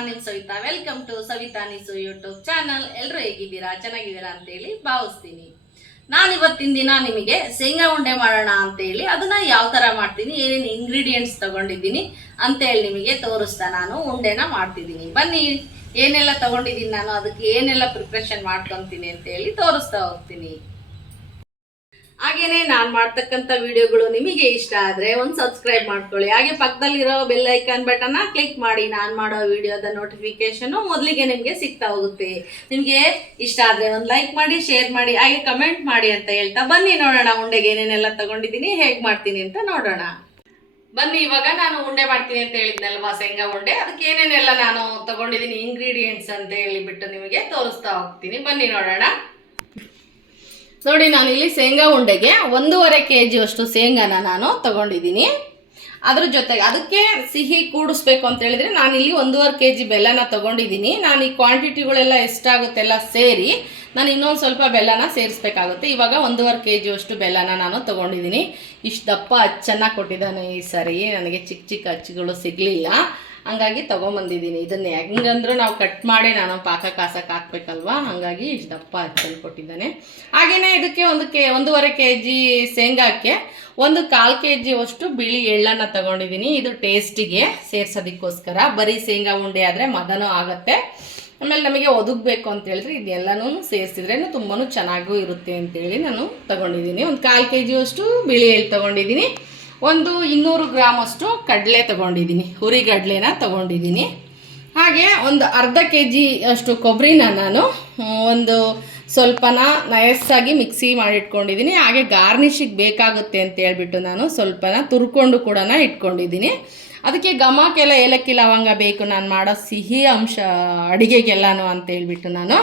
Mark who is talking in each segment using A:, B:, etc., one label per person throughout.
A: ನಾನು Savita. Welcome to Savita Nisu YouTube channel ಎಲ್ಲರೂ ಹೇಗಿದ್ದೀರಾ? ಚೆನ್ನಾಗಿದ್ದೀರಾ ಅಂತೇಳಿ ಭಾವಿಸ್ತೀನಿ. ನಾನು ಇವತ್ತಿನ ದಿನ ನಿಮಗೆ ಶೇಂಗಾ ಉಂಡೆ ಮಾಡೋಣ ಅಂತೇಳಿ ಅದನ್ನ ಯಾವ ಥರ ಮಾಡ್ತೀನಿ, ಏನೇನು ಇಂಗ್ರೀಡಿಯೆಂಟ್ಸ್ ತಗೊಂಡಿದ್ದೀನಿ ಅಂತೇಳಿ ನಿಮಗೆ ತೋರಿಸ್ತಾ ನಾನು ಉಂಡೆನ ಮಾಡ್ತಿದ್ದೀನಿ. ಬನ್ನಿ, ಏನೆಲ್ಲ ತಗೊಂಡಿದ್ದೀನಿ ನಾನು, ಅದಕ್ಕೆ ಏನೆಲ್ಲ ಪ್ರಿಪ್ರೇಷನ್ ಮಾಡ್ಕೊತೀನಿ ಅಂತೇಳಿ ತೋರಿಸ್ತಾ ಹೋಗ್ತೀನಿ. ಹಾಗೇನೆ ನಾನು ಮಾಡ್ತಕ್ಕಂಥ ವಿಡಿಯೋಗಳು ನಿಮಗೆ ಇಷ್ಟ ಆದರೆ ಒಂದು ಸಬ್ಸ್ಕ್ರೈಬ್ ಮಾಡ್ಕೊಳ್ಳಿ. ಹಾಗೆ ಪಕ್ಕದಲ್ಲಿರೋ ಬೆಲ್ ಐಕಾನ್ ಬಟನ್ನ ಕ್ಲಿಕ್ ಮಾಡಿ. ನಾನು ಮಾಡೋ ವಿಡಿಯೋದ ನೋಟಿಫಿಕೇಶನ್ ಮೊದಲಿಗೆ ನಿಮಗೆ ಸಿಗ್ತಾ ಹೋಗುತ್ತೆ. ನಿಮಗೆ ಇಷ್ಟ ಆದರೆ ಒಂದು ಲೈಕ್ ಮಾಡಿ ಶೇರ್ ಮಾಡಿ, ಹಾಗೆ ಕಮೆಂಟ್ ಮಾಡಿ ಅಂತ ಹೇಳ್ತಾ ಬನ್ನಿ ನೋಡೋಣ. ಉಂಡೆಗೆ ಏನೇನೆಲ್ಲ ತಗೊಂಡಿದ್ದೀನಿ, ಹೇಗೆ ಮಾಡ್ತೀನಿ ಅಂತ ನೋಡೋಣ. ಬನ್ನಿ, ಇವಾಗ ನಾನು ಉಂಡೆ ಮಾಡ್ತೀನಿ ಅಂತ ಹೇಳಿದ್ನಲ್ವಾ ಶೇಂಗಾ ಉಂಡೆ? ಅದಕ್ಕೆ ಏನೇನೆಲ್ಲ ನಾನು ತಗೊಂಡಿದ್ದೀನಿ ಇಂಗ್ರೀಡಿಯೆಂಟ್ಸ್ ಅಂತ ಹೇಳಿಬಿಟ್ಟು ನಿಮಗೆ ತೋರಿಸ್ತಾ ಹೋಗ್ತೀನಿ. ಬನ್ನಿ ನೋಡೋಣ. ನೋಡಿ ನಾನು ಇಲ್ಲಿ ಶೇಂಗಾ ಉಂಡೆಗೆ ಒಂದೂವರೆ ಕೆ ಅಷ್ಟು ಶೇಂಗಾನ ನಾನು ತಗೊಂಡಿದ್ದೀನಿ. ಅದ್ರ ಜೊತೆಗೆ ಅದಕ್ಕೆ ಸಿಹಿ ಕೂಡಿಸ್ಬೇಕು ಅಂತ ಹೇಳಿದ್ರೆ ನಾನು ಇಲ್ಲಿ ಒಂದೂವರೆ ಕೆ ಜಿ ಬೆಲ್ಲನ ತಗೊಂಡಿದ್ದೀನಿ. ನಾನು ಈ ಕ್ವಾಂಟಿಟಿಗಳೆಲ್ಲ ಎಷ್ಟಾಗುತ್ತೆ ಎಲ್ಲ ಸೇರಿ ನಾನು ಇನ್ನೊಂದು ಸ್ವಲ್ಪ ಬೆಲ್ಲನ ಸೇರಿಸ್ಬೇಕಾಗುತ್ತೆ. ಇವಾಗ ಒಂದೂವರೆ ಕೆ ಜಿಯಷ್ಟು ಬೆಲ್ಲನ ನಾನು ತಗೊಂಡಿದ್ದೀನಿ. ಇಷ್ಟು ದಪ್ಪ ಅಚ್ಚನ್ನ ಕೊಟ್ಟಿದ್ದಾನೆ ಈ ಸರಿ. ನನಗೆ ಚಿಕ್ಕ ಚಿಕ್ಕ ಅಚ್ಚುಗಳು ಸಿಗಲಿಲ್ಲ. ಹಂಗಾಗಿ ತೊಗೊಂಬಂದಿದ್ದೀನಿ ಇದನ್ನೇ ಹೆಂಗಂದ್ರೂ ನಾವು ಕಟ್ ಮಾಡಿ ನಾನು ಪಾಕ ಕಾಸಕ್ಕೆ ಹಾಕ್ಬೇಕಲ್ವಾ? ಹಾಗಾಗಿ ಇಷ್ಟು ದಪ್ಪ ಹಚ್ಚಲು ಕೊಟ್ಟಿದ್ದಾನೆ. ಹಾಗೆಯೇ ಇದಕ್ಕೆ ಒಂದು ಕೆ ಒಂದೂವರೆ ಕೆ ಜಿ ಶೇಂಗಾಕ್ಕೆ ಒಂದು ಕಾಲು ಕೆ ಜಿ ಅಷ್ಟು ಬಿಳಿ ಎಳ್ಳನ್ನು ತಗೊಂಡಿದ್ದೀನಿ ಇದು ಟೇಸ್ಟಿಗೆ ಸೇರ್ಸೋದಕ್ಕೋಸ್ಕರ. ಬರೀ ಶೇಂಗಾ ಉಂಡೆ ಆದರೆ ಮದನೂ ಆಗುತ್ತೆ. ಆಮೇಲೆ ನಮಗೆ ಒದಗಬೇಕು ಅಂತ ಹೇಳಿದ್ರೆ ಇದೆಲ್ಲನೂ ಸೇರಿಸಿದ್ರೆ ತುಂಬಾ ಚೆನ್ನಾಗೂ ಇರುತ್ತೆ ಅಂತೇಳಿ ನಾನು ತಗೊಂಡಿದ್ದೀನಿ ಒಂದು ಕಾಲು ಕೆ ಜಿ ಅಷ್ಟು ಬಿಳಿ ಎಳ್ಳು ತಗೊಂಡಿದ್ದೀನಿ ಒಂದು ಇನ್ನೂರು ಗ್ರಾಮಷ್ಟು ಕಡಲೆ ತಗೊಂಡಿದ್ದೀನಿ. ಹುರಿಗಡಲೆನ ತಗೊಂಡಿದ್ದೀನಿ. ಹಾಗೆ ಒಂದು ಅರ್ಧ ಕೆ ಜಿ ಅಷ್ಟು ಕೊಬ್ಬರಿನ ನಾನು ಒಂದು ಸ್ವಲ್ಪನ ನಯಸ್ಸಾಗಿ ಮಿಕ್ಸಿ ಮಾಡಿಟ್ಕೊಂಡಿದ್ದೀನಿ. ಹಾಗೆ ಗಾರ್ನಿಶಿಗೆ ಬೇಕಾಗುತ್ತೆ ಅಂತ ಹೇಳ್ಬಿಟ್ಟು ನಾನು ಸ್ವಲ್ಪನ ತುರ್ಕೊಂಡು ಕೂಡ ಇಟ್ಕೊಂಡಿದ್ದೀನಿ. ಅದಕ್ಕೆ ಘಮಕ್ಕೆಲ್ಲ, ಏಲಕ್ಕಿ ಲವಂಗ ಬೇಕು, ನಾನು ಮಾಡೋ ಸಿಹಿ ಅಂಶ, ಅಡುಗೆಗೆಲ್ಲನೂ ಅಂತ ಹೇಳ್ಬಿಟ್ಟು ನಾನು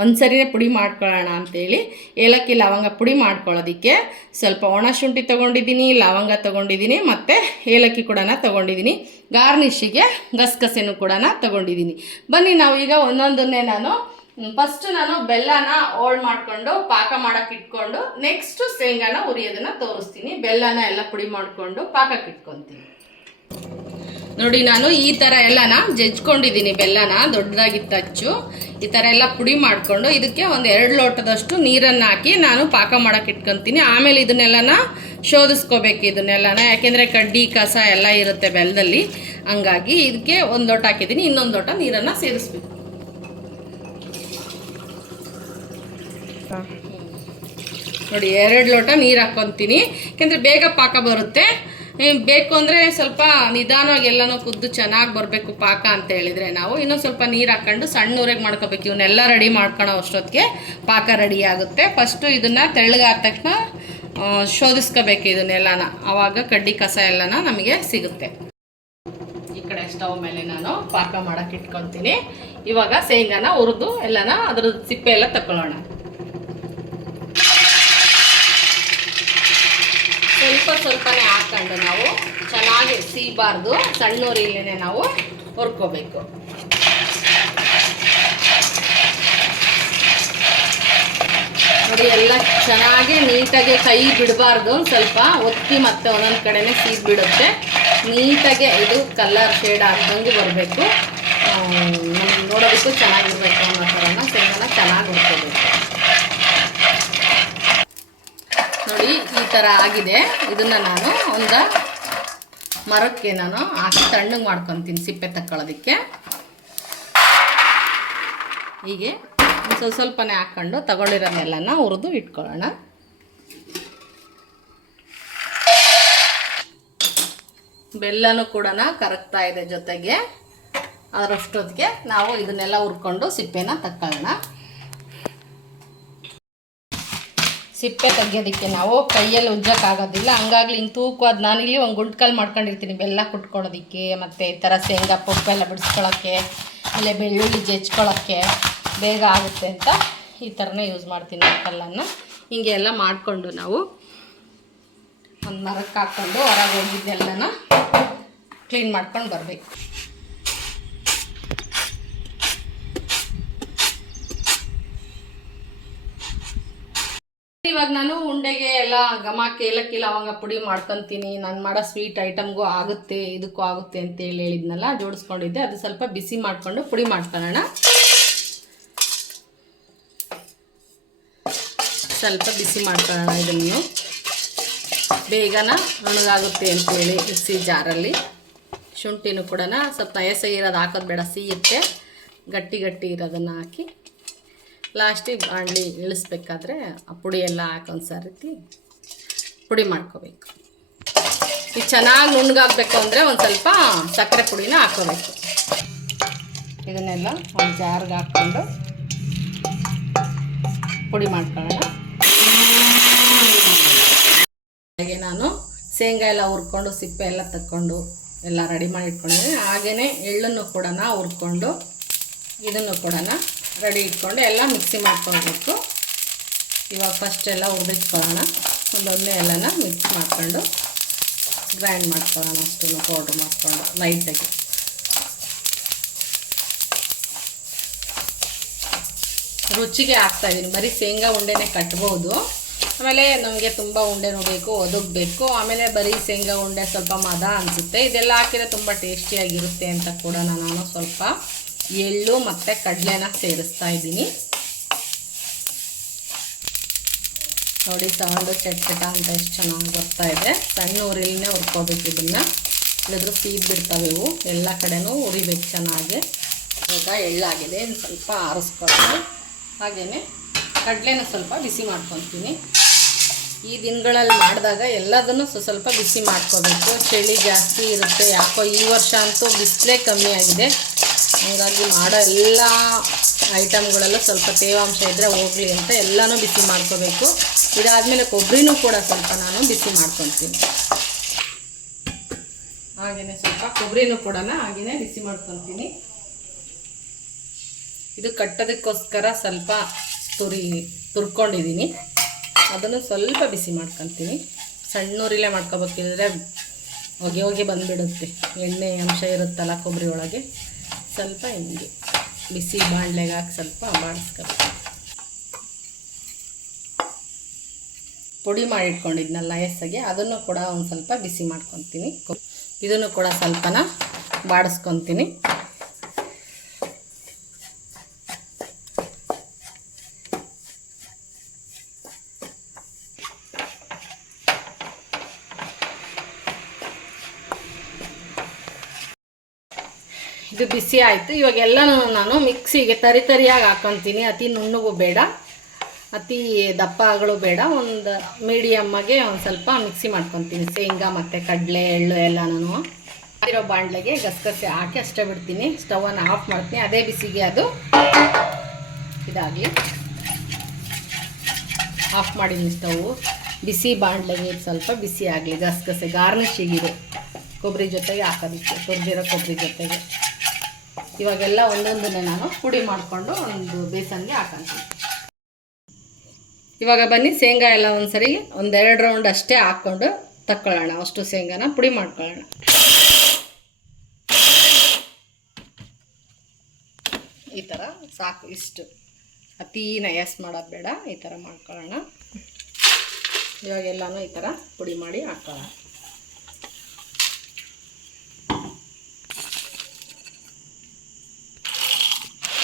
A: ಒಂದು ಸರಿನೇ ಪುಡಿ ಮಾಡ್ಕೊಳ್ಳೋಣ ಅಂತೇಳಿ ಏಲಕ್ಕಿ ಲವಂಗ ಪುಡಿ ಮಾಡ್ಕೊಳ್ಳೋದಕ್ಕೆ ಸ್ವಲ್ಪ ಒಣ ಶುಂಠಿ ತೊಗೊಂಡಿದ್ದೀನಿ, ಲವಂಗ ತೊಗೊಂಡಿದ್ದೀನಿ ಮತ್ತು ಏಲಕ್ಕಿ ಕೂಡ ತೊಗೊಂಡಿದ್ದೀನಿ. ಗಾರ್ನಿಷಿಗೆ ಗಸಗಸೆನೂ ಕೂಡ ತೊಗೊಂಡಿದ್ದೀನಿ. ಬನ್ನಿ ನಾವು ಈಗ ಒಂದೊಂದನ್ನೇ ನಾನು ಫಸ್ಟ್ ನಾನು ಬೆಲ್ಲನ ಓಲ್ಡ್ ಮಾಡಿಕೊಂಡು, ಪಾಕ ಮಾಡಕ್ಕೆ ಇಟ್ಕೊಂಡು ನೆಕ್ಸ್ಟ್ ಶೇಂಗಾನ ಉರಿಯೋದನ್ನ ತೋರಿಸ್ತೀನಿ. ಬೆಲ್ಲನ ಎಲ್ಲ ಪುಡಿ ಮಾಡಿಕೊಂಡು ಪಾಕಕ್ಕೆ ಇಟ್ಕೊತೀನಿ. ನೋಡಿ, ನಾನು ಈ ಥರ ಎಲ್ಲನ ಜಜ್ಕೊಂಡಿದ್ದೀನಿ, ಬೆಲ್ಲನ ದೊಡ್ಡದಾಗಿತ್ತು ತಚ್ಚು ಈ ಥರ ಎಲ್ಲ ಪುಡಿ ಮಾಡಿಕೊಂಡು, ಇದಕ್ಕೆ ಒಂದು ಎರಡು ಲೋಟದಷ್ಟು ನೀರನ್ನು ಹಾಕಿ ನಾನು ಪಾಕ ಮಾಡಕ್ಕೆ ಇಟ್ಕೊತೀನಿ. ಆಮೇಲೆ ಇದನ್ನೆಲ್ಲನ ಶೋಧಿಸ್ಕೋಬೇಕು ಇದನ್ನೆಲ್ಲನ. ಯಾಕೆಂದರೆ ಕಡ್ಡಿ, ಕಸ ಎಲ್ಲ ಇರುತ್ತೆ ಬೆಲ್ಲದಲ್ಲಿ ಹಂಗಾಗಿ ಇದಕ್ಕೆ ಒಂದು ಲೋಟ ಹಾಕಿದ್ದೀನಿ, ಇನ್ನೊಂದು ಲೋಟ ನೀರನ್ನು ಸೇರಿಸ್ಬೇಕು. ನೋಡಿ, ಎರಡು ಲೋಟ ನೀರು ಹಾಕ್ಕೊತೀನಿ ಯಾಕೆಂದರೆ ಬೇಗ ಪಾಕ ಬರುತ್ತೆ. ಬೇಕು ಅಂದರೆ ಸ್ವಲ್ಪ ನಿಧಾನವಾಗಿ ಎಲ್ಲನೂ ಕುದ್ದು ಚೆನ್ನಾಗಿ ಬರಬೇಕು ಪಾಕ ಅಂತ ಹೇಳಿದರೆ ನಾವು. ಇನ್ನೊಂದು ಸ್ವಲ್ಪ ನೀರು ಹಾಕ್ಕೊಂಡು ಸಣ್ಣ ಊರಿಗೆ ಮಾಡ್ಕೋಬೇಕು. ಇವನ್ನೆಲ್ಲ ರೆಡಿ ಮಾಡ್ಕೊಳೋ ಅಷ್ಟೊತ್ತಿಗೆ ಪಾಕ ರೆಡಿ ಆಗುತ್ತೆ. ಫಸ್ಟು ಇದನ್ನು ತೆಳ್ಳಗಾದ ತಕ್ಷಣ ಶೋಧಿಸ್ಕೋಬೇಕು ಇದನ್ನೆಲ್ಲನ. ಆವಾಗ ಕಡ್ಡಿ ಕಸ ಎಲ್ಲನ ನಮಗೆ ಸಿಗುತ್ತೆ. ಈ ಕಡೆ ಸ್ಟವ್ ಮೇಲೆ ನಾನು ಪಾಕ ಮಾಡಕ್ಕೆ ಇಟ್ಕೊತೀನಿ. ಇವಾಗ ಶೇಂಗಾನ ಹುರಿದು ಎಲ್ಲನ ಅದ್ರದ್ದು ಸಿಪ್ಪೆ ಎಲ್ಲ ತಗೊಳ್ಳೋಣ ಸ್ವಲ್ಪ ಸ್ವಲ್ಪನೇ ಹಾಕೊಂಡು ನಾವು ಚೆನ್ನಾಗಿ ಸೀಬಾರ್ದು ಸಣ್ಣೂರಿಲೇನೆ ನಾವು ಹುರ್ಕೋಬೇಕು. ನೋಡಿ, ಎಲ್ಲ ಚೆನ್ನಾಗಿ ನೀಟಾಗಿ ಕೈ ಬಿಡಬಾರ್ದು ಸ್ವಲ್ಪ ಒತ್ತಿ ಮತ್ತೆ ಒಂದೊಂದು ಕಡೆನೇ ಸೀದ್ ಬಿಡುತ್ತೆ. ನೀಟಾಗೆ ಇದು ಕಲರ್ ಶೇಡ್ ಆಗ್ದಂಗೆ ಬರಬೇಕು. ನೋಡೋದಕ್ಕೂ ಚೆನ್ನಾಗಿರ್ಬೇಕು ಅನ್ನೋ ಥರನ ಶೇಂಗಾನ ಚೆನ್ನಾಗಿ ಹುರ್ಕೋಬೇಕು. ನೋಡಿ ಈ ಥರ ಆಗಿದೆ. ಇದನ್ನು ನಾನು ಒಂದು ಮರಕ್ಕೆ ನಾನು ಹಾಕಿ ತಣ್ಣಗೆ ಮಾಡ್ಕೊತೀನಿ ಸಿಪ್ಪೆ ತಕ್ಕೊಳ್ಳೋದಕ್ಕೆ. ಹೀಗೆ ಸ್ವಲ್ಪ ಸ್ವಲ್ಪನೇ ಹಾಕ್ಕೊಂಡು ತಗೊಂಡಿರೋನೆಲ್ಲನ ಹುರಿದು ಇಟ್ಕೊಳ್ಳೋಣ. ಬೆಲ್ಲನೂ ಕೂಡ ಕರಗ್ತಾ ಇದೆ ಜೊತೆಗೆ. ಅದರಷ್ಟೊತ್ತಿಗೆ ನಾವು ಇದನ್ನೆಲ್ಲ ಹುರ್ಕೊಂಡು ಸಿಪ್ಪೆನ ತಕ್ಕೊಳ್ಳೋಣ. ಸಿಪ್ಪೆ ತೆಗಿಯೋದಕ್ಕೆ ನಾವು ಕೈಯಲ್ಲಿ ಉಜ್ಜಕ್ಕಾಗೋದಿಲ್ಲ. ಹಂಗಾಗಿ ಹಿಂಗೆ ತೂಕವಾದ ನಾನಿಲ್ಲಿ ಒಂದು ಗುಂಟ್ಕಲ್ ಮಾಡ್ಕೊಂಡಿರ್ತೀನಿ. ಬೆಲ್ಲ ಕುಟ್ಕೊಳ್ಳೋದಕ್ಕೆ ಮತ್ತು ಈ ಥರ ಶೇಂಗಾ ಪಪ್ಪೆಲ್ಲ ಬಿಡಿಸ್ಕೊಳ್ಳೋಕ್ಕೆ ಆಮೇಲೆ ಬೆಳ್ಳುಳ್ಳಿ ಜಜ್ಕೊಳೋಕ್ಕೆ ಬೇಗ ಆಗುತ್ತೆ ಅಂತ ಈ ಥರನೇ ಯೂಸ್ ಮಾಡ್ತೀನಿ ಕಲ್ಲನ್ನು. ಹಿಂಗೆ ಎಲ್ಲ ಮಾಡಿಕೊಂಡು ನಾವು ಒಂದು ಮರಕ್ಕೆ ಹಾಕ್ಕೊಂಡು ಹೊರಗೆ ಹೋಗಿದ್ದೆಲ್ಲನ ಕ್ಲೀನ್ ಮಾಡ್ಕೊಂಡು ಬರಬೇಕು. ಇವಾಗ ನಾನು ಉಂಡೆಗೆ ಎಲ್ಲ ಗಮಾಕಿ ಏಲಕ್ಕಿ ಲವಂಗ ಪುಡಿ ಮಾಡ್ಕೊತೀನಿ. ನಾನು ಮಾಡೋ ಸ್ವೀಟ್ ಐಟಮ್ಗೂ ಆಗುತ್ತೆ, ಇದಕ್ಕೂ ಆಗುತ್ತೆ ಅಂತ ಹೇಳಿ ಹೇಳಿದ್ನಲ್ಲ, ಜೋಡಿಸ್ಕೊಂಡಿದ್ದೆ. ಅದು ಸ್ವಲ್ಪ ಬಿಸಿ ಮಾಡಿಕೊಂಡು ಪುಡಿ ಮಾಡ್ಕೊಳ್ಳೋಣ. ಸ್ವಲ್ಪ ಬಿಸಿ ಮಾಡ್ಕೊಳ್ಳೋಣ ಇದನ್ನು. ಬೇಗನ ಒಣಗಾಗುತ್ತೆ ಅಂತೇಳಿ ಮಿಕ್ಸಿ ಜಾರಲ್ಲಿ. ಶುಂಠಿನೂ ಕೂಡ ಸ್ವಲ್ಪ ನಯಸ ಇರೋದು ಹಾಕೋದು ಬೇಡ ಸಿಹಿರುತ್ತೆ ಗಟ್ಟಿ ಗಟ್ಟಿ ಇರೋದನ್ನು ಹಾಕಿ. ಲಾಸ್ಟಿಗೆ ಬಾಣಲಿ ಇಳಿಸ್ಬೇಕಾದ್ರೆ ಆ ಪುಡಿ ಎಲ್ಲ ಹಾಕೊಂದು ಸರಿತಿ ಪುಡಿ ಮಾಡ್ಕೋಬೇಕು. ಇದು ಚೆನ್ನಾಗಿ ನುಣ್ಣಗಾಗಬೇಕು ಅಂದರೆ ಒಂದು ಸ್ವಲ್ಪ ಸಕ್ಕರೆ ಪುಡಿನ ಹಾಕೋಬೇಕು. ಇದನ್ನೆಲ್ಲ ಒಂದು ಜಾರ್ಗೆ ಹಾಕ್ಕೊಂಡು ಪುಡಿ ಮಾಡ್ಕೊಳ್ಳೋಣ. ಹಾಗೆ ನಾನು ಶೇಂಗಾ ಎಲ್ಲ ಹುರ್ಕೊಂಡು, ಸಿಪ್ಪೆ ಎಲ್ಲ ತಕ್ಕೊಂಡು ಎಲ್ಲ ರೆಡಿ ಮಾಡಿ ಇಟ್ಕೊಂಡಿದ್ದೀನಿ ಹಾಗೆಯೇ ಎಳ್ಳನ್ನು ಕೂಡ ಹುರ್ಕೊಂಡು, ಇದನ್ನು ಕೂಡ ರೆಡಿ ಇಟ್ಕೊಂಡು ಎಲ್ಲ ಮಿಕ್ಸಿ ಮಾಡ್ಕೊಳ್ಬೇಕು. ಇವಾಗ ಫಸ್ಟ್ ಎಲ್ಲ ಹುರಿದಿಟ್ಕೊಳ್ಳೋಣ ಒಂದೊಂದೇ ಎಲ್ಲನ ಮಿಕ್ಸ್ ಮಾಡ್ಕೊಂಡು ಗ್ರೈಂಡ್ ಮಾಡ್ಕೊಳ್ಳೋಣ ಅಷ್ಟು ಪೌಡ್ರ್ ಮಾಡ್ಕೊಂಡು ಲೈಟಾಗಿ ರುಚಿಗೆ ಹಾಕ್ತಾ ಇದ್ದೀನಿ ಬರೀ ಶೇಂಗಾ ಉಂಡೆನೇ ಕಟ್ಬೋದು. ಆಮೇಲೆ ನಮಗೆ ತುಂಬ ಉಂಡೆನೂ ಬೇಕು ಒದಗಬೇಕು. ಆಮೇಲೆ ಬರೀ ಶೇಂಗಾ ಉಂಡೆ ಸ್ವಲ್ಪ ಮದ ಅನಿಸುತ್ತೆ. ಇದೆಲ್ಲ ಹಾಕಿದ್ರೆ ತುಂಬ ಟೇಸ್ಟಿಯಾಗಿರುತ್ತೆ ಅಂತ ಕೂಡ ನಾನು ಸ್ವಲ್ಪ ಎಳ್ಳು ಮತ್ತು ಕಡಲೆನ ಸೇರಿಸ್ತಾ ಇದ್ದೀನಿ. ನೋಡಿ, ಸೌಂಡು ಚಟ್ ಚಟ ಅಂತ ಎಷ್ಟು ಚೆನ್ನಾಗಿ ಬರ್ತಾ ಇದೆ. ಸಣ್ಣ ಉರಿಲಿನೇ ಹುರ್ಕೋಬೇಕು ಇದನ್ನು. ಇಲ್ಲದ್ರೂ ಸೀದ್ ಬಿಡ್ತಾವೆ ಇವು. ಎಲ್ಲ ಕಡೆನೂ ಉರಿಬೇಕು ಚೆನ್ನಾಗಿ. ಇವಾಗ ಎಳ್ಳಾಗಿದೆ. ಇನ್ನು ಸ್ವಲ್ಪ ಆರಿಸ್ಕೊಂಡು ಹಾಗೆಯೇ ಕಡಲೆನ ಸ್ವಲ್ಪ ಬಿಸಿ ಮಾಡ್ಕೊತೀನಿ ಈ ದಿನಗಳಲ್ಲಿ ಮಾಡಿದಾಗ ಎಲ್ಲದನ್ನು ಸ್ವ- ಸ್ವಲ್ಪ ಬಿಸಿ ಮಾಡ್ಕೋಬೇಕು. ಚಳಿ ಜಾಸ್ತಿ ಇರುತ್ತೆ. ಯಾಕೋ ಈ ವರ್ಷ ಅಂತೂ ಬಿಸಿಲೇ ಕಮ್ಮಿ ಆಗಿದೆ. ಹಾಗಾಗಿ ಮಾಡೋ ಎಲ್ಲ ಐಟಮ್ಗಳೆಲ್ಲ ಸ್ವಲ್ಪ ತೇವಾಂಶ ಇದ್ದರೆ ಹೋಗಲಿ ಅಂತ ಎಲ್ಲನೂ ಬಿಸಿ ಮಾಡ್ಕೋಬೇಕು. ಇದಾದಮೇಲೆ ಕೊಬ್ಬರಿನೂ ಕೂಡ ಸ್ವಲ್ಪ ನಾನು ಬಿಸಿ ಮಾಡ್ಕೊತೀನಿ. ಹಾಗೆಯೇ ಸ್ವಲ್ಪ ಕೊಬ್ಬರಿನೂ ಕೂಡ ಹಾಗೆಯೇ ಬಿಸಿ ಮಾಡ್ಕೊತೀನಿ. ಇದು ಕಟ್ಟೋದಕ್ಕೋಸ್ಕರ ಸ್ವಲ್ಪ ತುರಿ, ತುರ್ಕೊಂಡಿದ್ದೀನಿ. ಅದನ್ನು ಸ್ವಲ್ಪ ಬಿಸಿ ಮಾಡ್ಕೊತೀನಿ. ಸಣ್ಣೂರಿಲೇ ಮಾಡ್ಕೋಬೇಕಿದ್ರೆ ಹೊಗೆ ಹೊಗೆ ಬಂದುಬಿಡುತ್ತೆ. ಎಣ್ಣೆ ಅಂಶ ಇರುತ್ತಲ್ಲ ಕೊಬ್ಬರಿ ಒಳಗೆ. ಸ್ವಲ್ಪ ಹಿಂಗೆ. ಬಿಸಿ ಬಾಣಲೆಗೆ ಹಾಕಿ ಸ್ವಲ್ಪ ಬಾಡಿಸ್ಕೊಬೇಕು ಪುಡಿ ಮಾಡಿ ಇಟ್ಕೊಂಡಿದ್ನಲ್ಲ ಎಸ್ಸಾಗಿ ಅದನ್ನು ಕೂಡ ಒಂದು ಸ್ವಲ್ಪ ಬಿಸಿ ಮಾಡ್ಕೊತೀನಿ. ಇದನ್ನು ಕೂಡ ಸ್ವಲ್ಪನ ಬಾಡಿಸ್ಕೊತೀನಿ. ಬಿಸಿ ಆಯಿತು. ಇವಾಗ ಎಲ್ಲನೂ ನಾನು ಮಿಕ್ಸಿಗೆ ತರಿ ತರಿಯಾಗಿ ಹಾಕ್ಕೊತೀನಿ ಅತಿ ನುಣ್ಣಗೂ ಬೇಡ. ಅತಿ ದಪ್ಪಗಳು ಬೇಡ. ಒಂದು ಮೀಡಿಯಮ್ಮಾಗೆ ಒಂದು ಸ್ವಲ್ಪ ಮಿಕ್ಸಿ ಮಾಡ್ಕೊತೀನಿ. ಶೇಂಗಾ ಮತ್ತು ಕಡಲೆ, ಎಳ್ಳು ಎಲ್ಲನೂ. ಇರೋ ಬಾಣಲೆಗೆ ಗಸಗಸೆ ಹಾಕಿ ಅಷ್ಟೇ ಬಿಡ್ತೀನಿ. ಸ್ಟವನ್ನು ಆಫ್ ಮಾಡ್ತೀನಿ. ಅದೇ ಬಿಸಿಗೆ ಅದು ಇದಾಗಲಿ. ಆಫ್ ಮಾಡಿದ್ದೀನಿ ಸ್ಟವ್. ಬಿಸಿ ಬಾಣಲೆಗೆ ಸ್ವಲ್ಪ ಬಿಸಿ ಆಗಲಿ. ಗಸಗಸೆ ಗಾರ್ನಿಷಿಗಿದೆ ಕೊಬ್ಬರಿ ಜೊತೆಗೆ ಹಾಕೋದಿತ್ತು ತುರಿದಿರೋ ಕೊಬ್ಬರಿ ಜೊತೆಗೆ. ಇವಾಗೆಲ್ಲ ಒಂದೊಂದನ್ನೇ ನಾನು ಪುಡಿ ಮಾಡಿಕೊಂಡು ಒಂದು ಬೇಸನ್ಗೆ ಹಾಕೊಂತೀನಿ. ಇವಾಗ ಬನ್ನಿ, ಶೇಂಗಾ ಎಲ್ಲ ಒಂದ್ಸರಿ ಒಂದೆರಡು ರೌಂಡ್ ಅಷ್ಟೇ ಹಾಕ್ಕೊಂಡು ತಕ್ಕೊಳ್ಳೋಣ. ಅಷ್ಟು ಶೇಂಗಾನ ಪುಡಿ ಮಾಡ್ಕೊಳ್ಳೋಣ. ಈ ಥರ ಸಾಕು, ಇಷ್ಟು. ಅತೀ ನಯಸ್ ಮಾಡೋದು ಬೇಡ, ಈ ಥರ ಮಾಡ್ಕೊಳ್ಳೋಣ. ಇವಾಗೆಲ್ಲನೂ ಈ ಥರ ಪುಡಿ ಮಾಡಿ ಹಾಕ್ಕೊಳ್ಳೋಣ.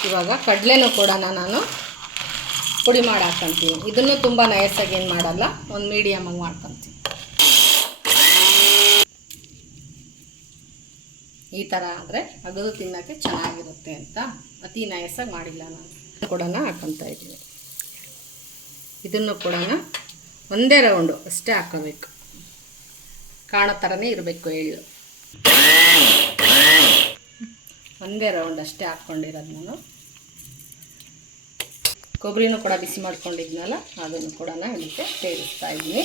A: ಇವಾಗ ಕಡಲೆನೂ ಕೂಡ ನಾನು ಪುಡಿ ಮಾಡಿ ಹಾಕ್ಕೊಂತೀನಿ ಇದನ್ನು ತುಂಬ ನಯಸ್ಸಾಗಿ ಏನು ಮಾಡಲ್ಲ, ಒಂದು ಮೀಡಿಯಮಾಗಿ ಮಾಡ್ಕೊತೀನಿ. ಈ ಥರ ಅಂದರೆ ಅಗದು ತಿನ್ನೋಕ್ಕೆ ಚೆನ್ನಾಗಿರುತ್ತೆ ಅಂತ ಅತಿ ನಯಸ್ಸಾಗಿ ಮಾಡಿಲ್ಲ ನಾನು. ಕೂಡ ಹಾಕ್ಕೊತಾ ಇದ್ದೀನಿ. ಇದನ್ನು ಕೂಡ ಒಂದೇ ರೌಂಡು ಅಷ್ಟೇ ಹಾಕೋಬೇಕು. ಕಾಣೋ ಥರನೇ ಇರಬೇಕು ಎಳ್ಳು. ಒಂದೇ ರೌಂಡ್ ಅಷ್ಟೇ ಹಾಕ್ಕೊಂಡಿರೋದು ನಾನು. ಕೊಬ್ಬರಿನೂ ಕೂಡ ಬಿಸಿ ಮಾಡ್ಕೊಂಡಿದ್ನಲ್ಲ, ಅದನ್ನು ಕೂಡ ಇದಕ್ಕೆ ಸೇರಿಸ್ತಾ ಇದ್ದೀನಿ.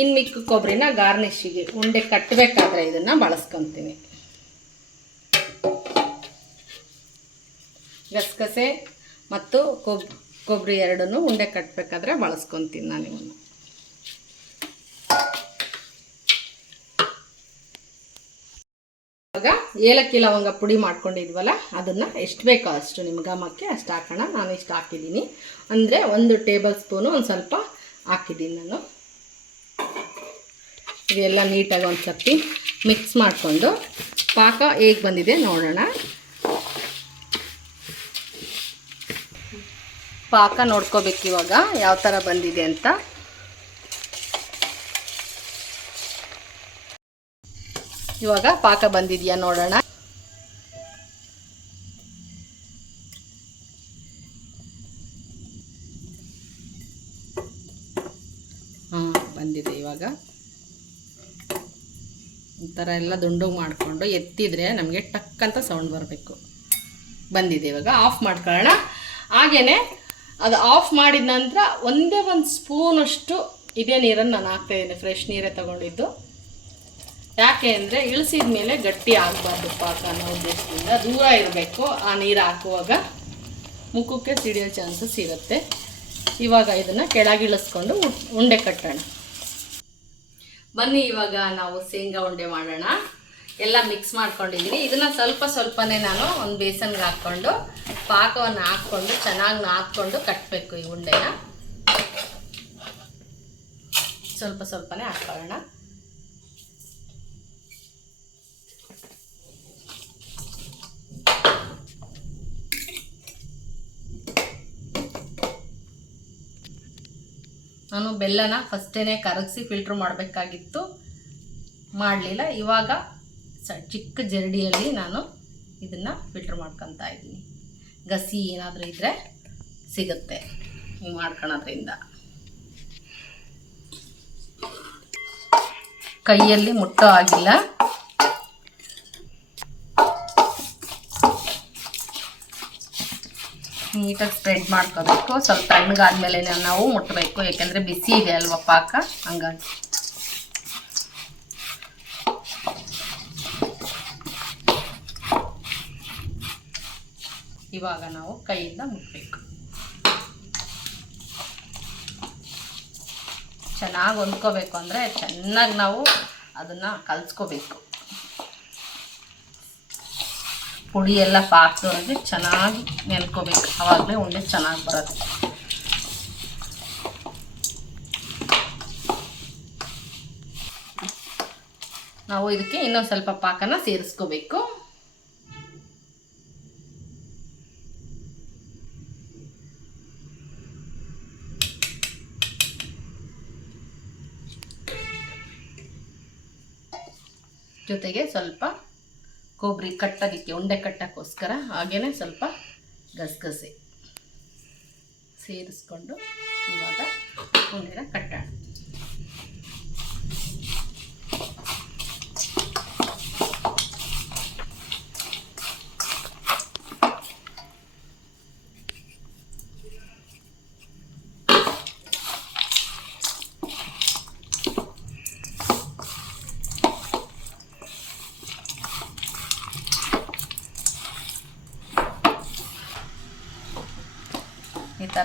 A: ಇನ್ನು ಮಿಕ್ಕ ಕೊಬ್ಬರಿನ ಗಾರ್ನಿಶಿಗೆ ಉಂಡೆ ಕಟ್ಟಬೇಕಾದ್ರೆ ಇದನ್ನು ಬಳಸ್ಕೊತೀನಿ. ಗಸಗಸೆ ಮತ್ತು ಕೊಬ್, ಕೊಬ್ಬರಿ ಎರಡನ್ನೂ ಉಂಡೆ ಕಟ್ಟಬೇಕಾದ್ರೆ ಬಳಸ್ಕೊತೀನಿ ನಾನು ಇವಾಗ ಏಲಕ್ಕಿ ಲವಂಗ ಪುಡಿ ಮಾಡ್ಕೊಂಡಿದ್ವಲ್ಲ, ಅದನ್ನು ಎಷ್ಟು ಬೇಕೋ ಅಷ್ಟು ನಿಮ್ಮ ಘಮಕ್ಕೆ ಅಷ್ಟು ಹಾಕೋಣ. ನಾನು ಇಷ್ಟು ಹಾಕಿದ್ದೀನಿ. ಅಂದರೆ ಒಂದು ಟೇಬಲ್ ಸ್ಪೂನು ಒಂದು ಸ್ವಲ್ಪ ಹಾಕಿದ್ದೀನಿ ನಾನು. ಇದೆಲ್ಲ ನೀಟಾಗಿ ಒಂದು ಸರ್ತಿ ಮಿಕ್ಸ್ ಮಾಡಿಕೊಂಡು. ಪಾಕ ಹೇಗೆ ಬಂದಿದೆ ನೋಡೋಣ. ಪಾಕ ನೋಡ್ಕೋಬೇಕು ಇವಾಗ, ಯಾವ ಥರ ಬಂದಿದೆ ಅಂತ. ಇವಾಗ ಪಾಕ ಬಂದಿದೆಯಾ ನೋಡೋಣ. ಹಾಂ ಬಂದಿದೆ ಇವಾಗ. ಈ ಥರ ಎಲ್ಲ ದುಂಡು ಮಾಡಿಕೊಂಡು ಎತ್ತಿದರೆ ನಮಗೆ ಟಕ್ ಅಂತ ಸೌಂಡ್ ಬರಬೇಕು. ಬಂದಿದೆ ಇವಾಗ ಆಫ್ ಮಾಡ್ಕೊಳ್ಳೋಣ. ಹಾಗೇ ಅದು ಆಫ್ ಮಾಡಿದ ನಂತರ ಒಂದೇ ಒಂದು ಸ್ಪೂನಷ್ಟು ಇದೇ ನೀರನ್ನು ನಾನು ಹಾಕ್ತಾಯಿದ್ದೀನಿ ಫ್ರೆಶ್ ನೀರೇ ತಗೊಂಡಿದ್ದು. ಯಾಕೆ ಅಂದರೆ ಇಳಿಸಿದ ಮೇಲೆ ಗಟ್ಟಿ ಆಗಬಾರ್ದು ಪಾಕ ಅನ್ನೋ ಉದ್ದೇಶದಿಂದ ದೂರ ಇರಬೇಕು. ಆ ನೀರು ಹಾಕುವಾಗ ಮುಖಕ್ಕೆ ಸಿಡಿಯೋ ಚಾನ್ಸಸ್ ಇರುತ್ತೆ. ಇವಾಗ ಇದನ್ನು ಕೆಳಗಿಳಿಸ್ಕೊಂಡು ಉಂಡೆ ಕಟ್ಟೋಣ. ಬನ್ನಿ, ಇವಾಗ ನಾವು ಶೇಂಗಾ ಉಂಡೆ ಮಾಡೋಣ. ಎಲ್ಲ ಮಿಕ್ಸ್ ಮಾಡ್ಕೊಂಡಿದ್ದೀನಿ ಇದನ್ನು ಸ್ವಲ್ಪ ಸ್ವಲ್ಪನೇ ನಾನು ಒಂದು ಬೇಸನ್ಗೆ ಹಾಕ್ಕೊಂಡು, ಪಾಕವನ್ನು ಹಾಕ್ಕೊಂಡು, ಚೆನ್ನಾಗಿ ಹಾಕ್ಕೊಂಡು ಕಟ್ಟಬೇಕು ಈ ಉಂಡೆನ. ಸ್ವಲ್ಪ ಸ್ವಲ್ಪನೇ ಹಾಕ್ಕೊಳ್ಳೋಣ. ನಾನು ಬೆಲ್ಲನ ಫಸ್ಟೇ ಕರಗಿಸಿ ಫಿಲ್ಟ್ರ್ ಮಾಡಬೇಕಾಗಿತ್ತು. ಮಾಡಲಿಲ್ಲ. ಇವಾಗ ಸ ಚಿಕ್ಕ ಜರಡಿಯಲ್ಲಿ ನಾನು ಇದನ್ನು ಫಿಲ್ಟ್ರ್ ಮಾಡ್ಕೊತಾ ಇದ್ದೀನಿ. ಗಸಿ ಏನಾದರೂ ಇದ್ದರೆ ಸಿಗುತ್ತೆ. ಹಿಂಗೆ ಮಾಡ್ಕೊಳೋದ್ರಿಂದ. ಕೈಯಲ್ಲಿ ಮುಟ್ಟೋ ಆಗಿಲ್ಲ. ನೀಟಾಗಿ ಸ್ಪ್ರೆಡ್ ಮಾಡ್ಕೋಬೇಕು. ಸ್ವಲ್ಪ ತಣ್ಣಗಾದ್ಮೇಲೆ ನಾವು ಮುಟ್ಟಬೇಕು ಯಾಕೆಂದರೆ ಬಿಸಿ ಇದೆ ಅಲ್ವಾ ಪಾಕ. ಹಂಗಾಗಿ. ಇವಾಗ ನಾವು ಕೈಯಿಂದ ಮುಟ್ಟಬೇಕು ಚೆನ್ನಾಗಿ ಹೊಂದ್ಕೋಬೇಕು ಅಂದರೆ ಚೆನ್ನಾಗಿ ನಾವು ಅದನ್ನು ಕಲಿಸ್ಕೋಬೇಕು. ಪುಡಿ ಎಲ್ಲ ಪಾಕದೊಳಗೆ ಚೆನ್ನಾಗಿ ನೆನ್ಕೋಬೇಕು ಆವಾಗಲೇ ಉಂಡೆ ಚೆನ್ನಾಗಿ ಬರುತ್ತೆ. ನಾವು ಇದಕ್ಕೆ ಇನ್ನೊಂದು ಸ್ವಲ್ಪ ಪಾಕನ ಸೇರಿಸ್ಕೋಬೇಕು. ಜೊತೆಗೆ ಸ್ವಲ್ಪ ಕೊಬ್ಬರಿ ಕಟ್ಟೋದಕ್ಕೆ ಉಂಡೆ ಕಟ್ಟೋಕ್ಕೋಸ್ಕರ ಹಾಗೇ ಸ್ವಲ್ಪ ಗಸಗಸೆ ಸೇರಿಸ್ಕೊಂಡು ಇವಾಗ ಉಂಡೆನ ಕಟ್ಟೋಣ.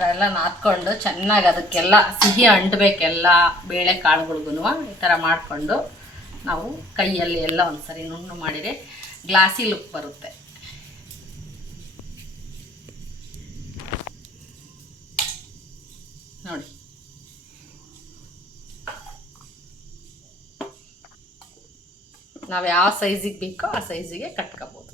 A: ಥರ ಎಲ್ಲ ನಾದ್ಕೊಂಡು ಚೆನ್ನಾಗಿ ಅದಕ್ಕೆಲ್ಲ ಸಿಹಿ ಅಂಟಬೇಕೆಲ್ಲ ಬೇಳೆ ಕಾಳುಗಳಿಗೂ ಈ ಥರ ಮಾಡಿಕೊಂಡು ನಾವು ಕೈಯಲ್ಲಿ ಎಲ್ಲ ಒಂದ್ಸರಿ ನುಣ್ಣು ಮಾಡಿದರೆ ಗ್ಲಾಸಿ ಲುಕ್ ಬರುತ್ತೆ. ನೋಡಿ. ನಾವು ಯಾವ ಸೈಜಿಗೆ ಬೇಕೋ ಆ ಸೈಜಿಗೆ ಕಟ್ಕೋಬೋದು.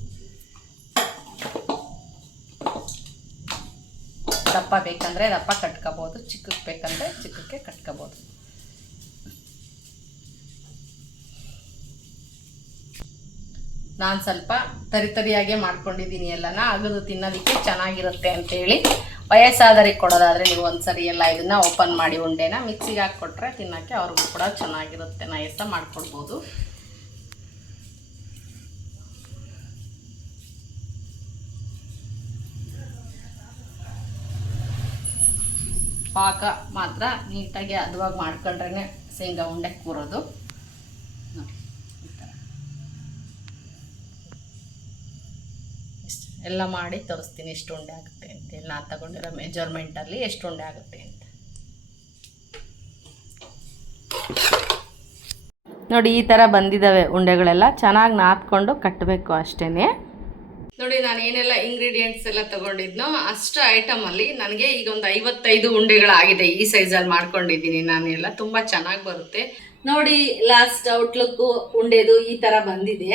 A: ದಪ್ಪ ಬೇಕಂದರೆ ದಪ್ಪ ಕಟ್ಕೋಬೋದು ಚಿಕ್ಕಕ್ಕೆ ಬೇಕಂದರೆ ಚಿಕ್ಕಕ್ಕೆ ಕಟ್ಕೋಬೋದು. ನಾನು ಸ್ವಲ್ಪ ತರಿ ತರಿಯಾಗೆ ಮಾಡ್ಕೊಂಡಿದ್ದೀನಿ ಎಲ್ಲನ, ಅಗದು ತಿನ್ನೋದಕ್ಕೆ ಚೆನ್ನಾಗಿರುತ್ತೆ ಅಂತೇಳಿ. ವಯಸ್ಸಾದರಿಗೆ ಕೊಡೋದಾದರೆ ನೀವು ಒಂದ್ಸರಿ ಎಲ್ಲ ಇದನ್ನು ಓಪನ್ ಮಾಡಿ ಉಂಡೆನ, ಮಿಕ್ಸಿಗೆ ಹಾಕ್ಕೊಟ್ರೆ ತಿನ್ನೋಕ್ಕೆ ಅವ್ರಿಗೂ ಕೂಡ ಚೆನ್ನಾಗಿರುತ್ತೆ ನಯಸ ಮಾಡ್ಕೊಡ್ಬೋದು. ಪಾಕ ಮಾತ್ರ ನೀಟಾಗಿ ಅದುವಾಗಿ ಮಾಡ್ಕೊಂಡ್ರೆ ಶೇಂಗಾ ಉಂಡೆ ಕೂರೋದು. ಎಲ್ಲ ಮಾಡಿ ತೋರಿಸ್ತೀನಿ ಎಷ್ಟು ಉಂಡೆ ಆಗುತ್ತೆ ಅಂತ. ನಾ ತಗೊಂಡಿರೋ ಮೆಜರ್ಮೆಂಟಲ್ಲಿ ಎಷ್ಟು ಉಂಡೆ ಆಗುತ್ತೆ ಅಂತ. ನೋಡಿ, ಈ ಥರ ಬಂದಿದ್ದಾವೆ ಉಂಡೆಗಳೆಲ್ಲ. ಚೆನ್ನಾಗಿ ನಾದ್ಕೊಂಡು ಕಟ್ಟಬೇಕು ಅಷ್ಟೇ ನೋಡಿ, ನಾನು ಏನೆಲ್ಲ ಇಂಗ್ರೀಡಿಯೆಂಟ್ಸ್ ಎಲ್ಲ ತಗೊಂಡಿದ್ನೋ ಅಷ್ಟು ಅಲ್ಲಿ ನನಗೆ ಈಗ ಒಂದು ಐವತ್ತೈದು ಉಂಡೆಗಳಾಗಿದೆ ಈ ಸೈಜಲ್ಲಿ ಮಾಡ್ಕೊಂಡಿದ್ದೀನಿ ನಾನೆಲ್ಲ. ತುಂಬ ಚೆನ್ನಾಗಿ ಬರುತ್ತೆ. ನೋಡಿ ಲಾಸ್ಟ್ ಔಟ್ಲುಕ್ ಉಂಡೆದು ಈ ಥರ ಬಂದಿದೆ.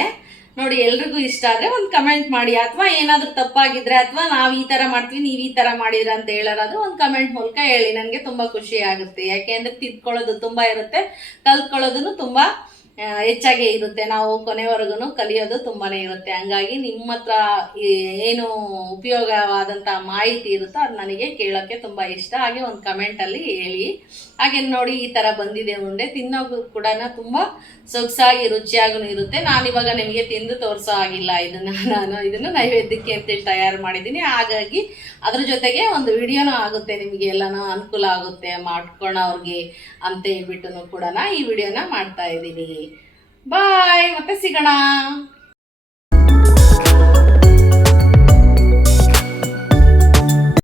A: ನೋಡಿ, ಎಲ್ರಿಗೂ ಇಷ್ಟ ಆದರೆ ಒಂದು ಕಮೆಂಟ್ ಮಾಡಿ. ಅಥವಾ ಏನಾದರೂ ತಪ್ಪಾಗಿದ್ರೆ ಅಥವಾ ನಾವು ಈ ಥರ ಮಾಡ್ತೀವಿ, ನೀವು ಈ ಥರ ಮಾಡಿದ್ರ ಅಂತ ಹೇಳೋರಾದ್ರೂ ಒಂದು ಕಮೆಂಟ್ ಮೂಲಕ ಹೇಳಿ. ನನಗೆ ತುಂಬ ಖುಷಿ ಆಗುತ್ತೆ. ಯಾಕೆಂದರೆ ತಿದ್ಕೊಳ್ಳೋದು ತುಂಬ ಇರುತ್ತೆ, ಕಲ್ತ್ಕೊಳ್ಳೋದನ್ನು ತುಂಬ ಹೆಚ್ಚಾಗಿ ಇರುತ್ತೆ. ನಾವು ಕೊನೆವರೆಗೂ ಕಲಿಯೋದು ತುಂಬಾ ಇರುತ್ತೆ. ಹಂಗಾಗಿ ನಿಮ್ಮ ಹತ್ರ ಏನು ಉಪಯೋಗವಾದಂಥ ಮಾಹಿತಿ ಇರುತ್ತೋ ಅದು ನನಗೆ ಕೇಳೋಕ್ಕೆ ತುಂಬ ಇಷ್ಟ. ಹಾಗೆ ಒಂದು ಕಮೆಂಟಲ್ಲಿ ಹೇಳಿ. ಹಾಗೆ ನೋಡಿ ಈ ಥರ ಬಂದಿದೆ ಉಂಡೆ. ತಿನ್ನೋಕ್ಕೂ ಕೂಡ ತುಂಬ ಸೊಗಸಾಗಿ ರುಚಿಯಾಗೂ ಇರುತ್ತೆ. ನಾನಿವಾಗ ನಿಮಗೆ ತಿಂದು ತೋರಿಸೋ ಆಗಿಲ್ಲ ಇದನ್ನು ನಾನು ಇದನ್ನು ನೈವೇದ್ಯಕ್ಕೆ ಅಂತೇಳಿ ತಯಾರು ಮಾಡಿದ್ದೀನಿ. ಹಾಗಾಗಿ ಅದ್ರ ಜೊತೆಗೆ ಒಂದು ವಿಡಿಯೋನೂ ಆಗುತ್ತೆ ನಿಮಗೆ ಎಲ್ಲನೂ ಅನುಕೂಲ ಆಗುತ್ತೆ ಮಾಡ್ಕೊಳೋರ್ಗೆ ಅಂತ ಹೇಳ್ಬಿಟ್ಟು ಕೂಡ ಈ ವಿಡಿಯೋನ ಮಾಡ್ತಾ ಇದ್ದೀನಿ. ಬಾಯ್ ಮತ್ತೆ ಸಿಗೋಣ